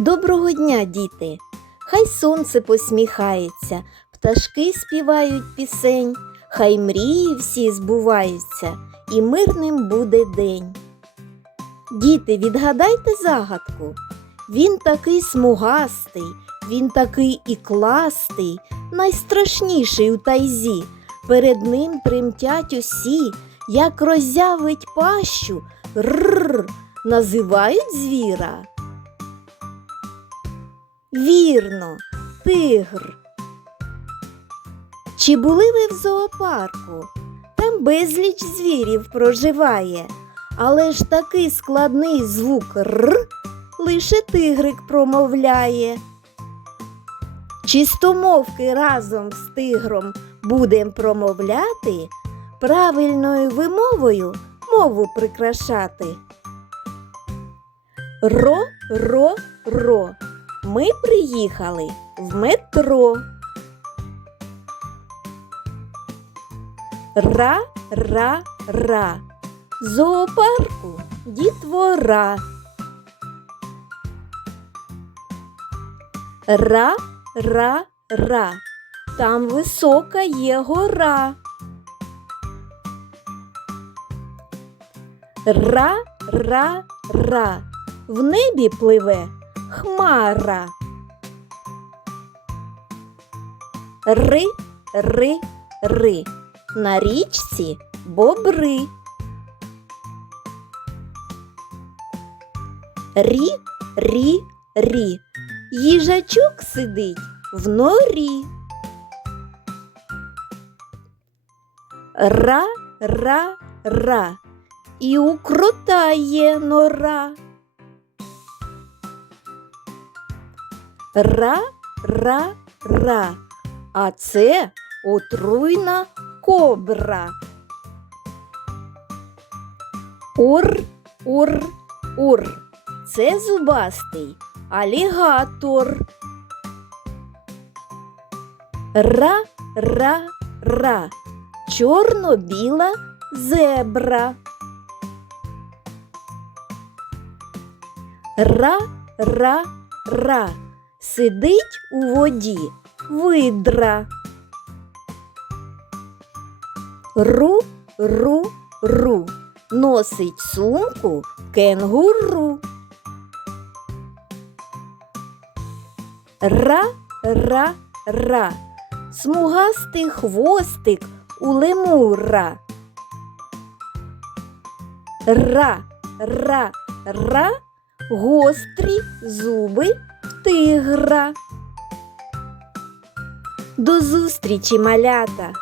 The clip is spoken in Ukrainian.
Доброго дня, діти! Хай сонце посміхається, пташки співають пісень, хай мрії всі збуваються, і мирним буде день. Діти, відгадайте загадку. Він такий смугастий, він такий і кластий, найстрашніший у тайзі. Перед ним тремтять усі, як роззявить пащу, рррр, називають звіра. Вірно, тигр. Чи були ви в зоопарку? Там безліч звірів проживає, але ж такий складний звук р лише тигрик промовляє. Чистомовки разом з тигром будем промовляти, правильною вимовою мову прикрашати. Ро, ро, ро. Ми приїхали в метро. Ра, ра, ра. Зоопарку дітвора. Ра, ра, ра. Там висока є гора. Ра, ра, ра. В небі пливе хмара. Ри, ри, ри. На річці бобри. Рі, рі, рі. Їжачок сидить в норі. Ра, ра, ра. І у крота є нора. Ра, ра, ра. А це отруйна кобра. Ур, ур, ур. Це зубастий алігатор. Ра, ра, ра. Чорно-біла зебра. Ра, ра, ра. Сидить у воді видра. Ру, ру, ру. Носить сумку кенгуру. Ра, ра, ра. Смугастий хвостик у лемура. Ра, ра, ра. Гострі зуби тигра. До зустрічі, малята!